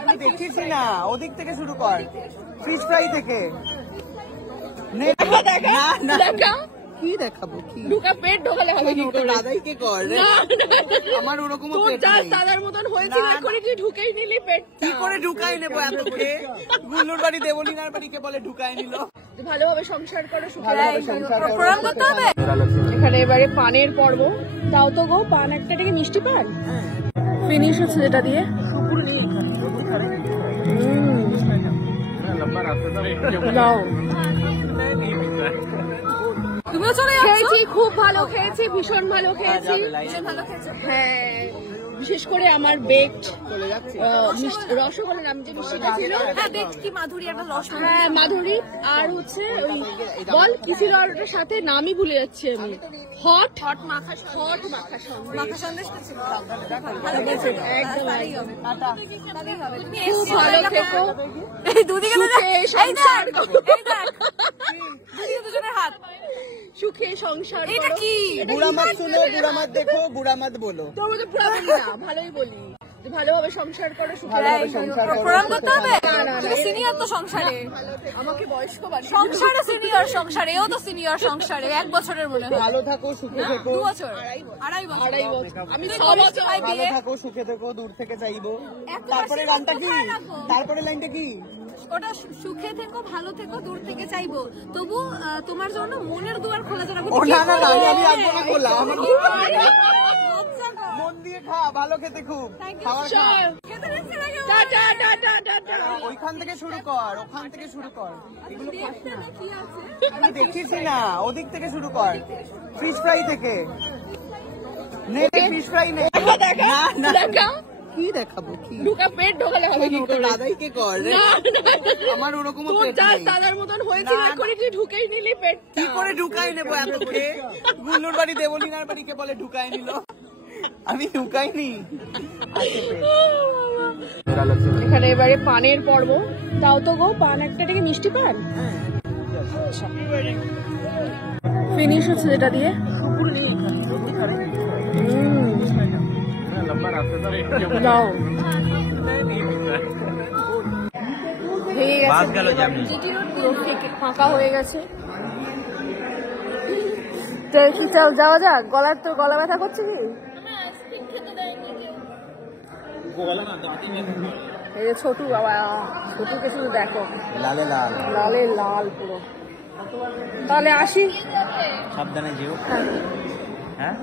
আমি দেখেছি না, ওদিক থেকে শুরু কর, ফিশ ফ্রাই থেকে। কি দেখাবো? কি ঢুকা পেট ঢোকালে হবে কি করে? দাদাইকে কর, আমার ওরকম পেট নেই। দাদার মতন হয়েছিল, করে কি ঢুকাই নিলি পেট? কি করে ঢুকাই নেবো এত কে? গুল্লুর বাড়ি দেবলিনার বাড়িকে বলে ঢুকাই নিল। ভালোভাবে সংসার করো, ভালোভাবে সংসার করো, প্রণাম করতে হবে। এখানে এবারে পানের পর্ব। দাও তো গো পান, একটা থেকে মিষ্টি পান ফিনিশ হচ্ছে যেটা দিয়ে। তুমিও চলে যাচ্ছ? খেয়েছি, খুব ভালো খেয়েছি, ভীষণ ভালো খেয়েছি। হ্যাঁ, বিশেষ করে আমার বেকড রসগোল্লার নাম যে মিষ্টিটা ছিল, কি মাধুরী, একটা রসগোল্লা। হ্যাঁ মাধুরী, আর হচ্ছে বল কি ছিল আর ওটার সাথে নামই ভুলে যাচ্ছি আমি। হট মাখা সন্দেশ ছিল। খুব ভালো থেকো, সুখে সংসার। এটা কি বুড়া মাত শুনো, বুড়া মাত দেখো, বুড়া মাত বলো। ভালোই বলি, ভালোভাবে সংসার করো, ভালোভাবে সংসার করো, প্রণাম করতে হবে। সিনিয়র তো সংসারে, আমাকে বয়স্ক বানিয়ে সংসারে সিনিয়র, সংসারে ও তো সিনিয়র সংসারে 1 বছরের মনে হয়। ভালো থাকো, সুখে থেকো। 2 বছর, আড়াই বছর। আমি 6 বছর। ভালো থাকো, সুখে থেকো, দূর থেকে চাইবো। তারপরে গানটা কি? তারপরে লাইনটা কি? ওটা সুখে থেকো, ভালো থেকো, দূর থেকে চাইবো, তবু তোমার জন্য মনের দুয়ার খোলা যেন। আমি আসবো না খোলা, মন দিয়ে খা, ভালো খেতে খুব। ওইখান থেকে শুরু কর, ওখান থেকে শুরু কর, এগুলো খাস না। আমি দেখেছি না, ওদিক থেকে শুরু কর, ফিশ ফ্রাই থেকে। ফিশ ফ্রাই নেই, কি দেখাবো? কি ঢুকা পেট ঢোকালে হবে কি করে? দাদাইকে কর, আমার ওরকম পেট নেই। দাদার মতন হয়েছিল, করে কি ঢুকাই নিলি পেট? কি করে ঢুকাই নেবো এত কে? গুল্লুর বাড়ি দেবলিনার বাড়িকে বলে ঢুকাই নিল, আমি ঢুকাইনি। এখানে এবারে পানের পর্ব। দাও তো গো পান, একটা থেকে মিষ্টি পান ফিনিশ হচ্ছে যেটা দিয়ে। ফাঁকা হয়ে গেছে, কি চল যাওয়া যাক। গলা ব্যথা করছে কি? ছোটু বাবা, ছোটুকে শুধু দেখো, লালে লাল পুরো। তাহলে আসি, সাবধানে যেও। হ্যাঁ।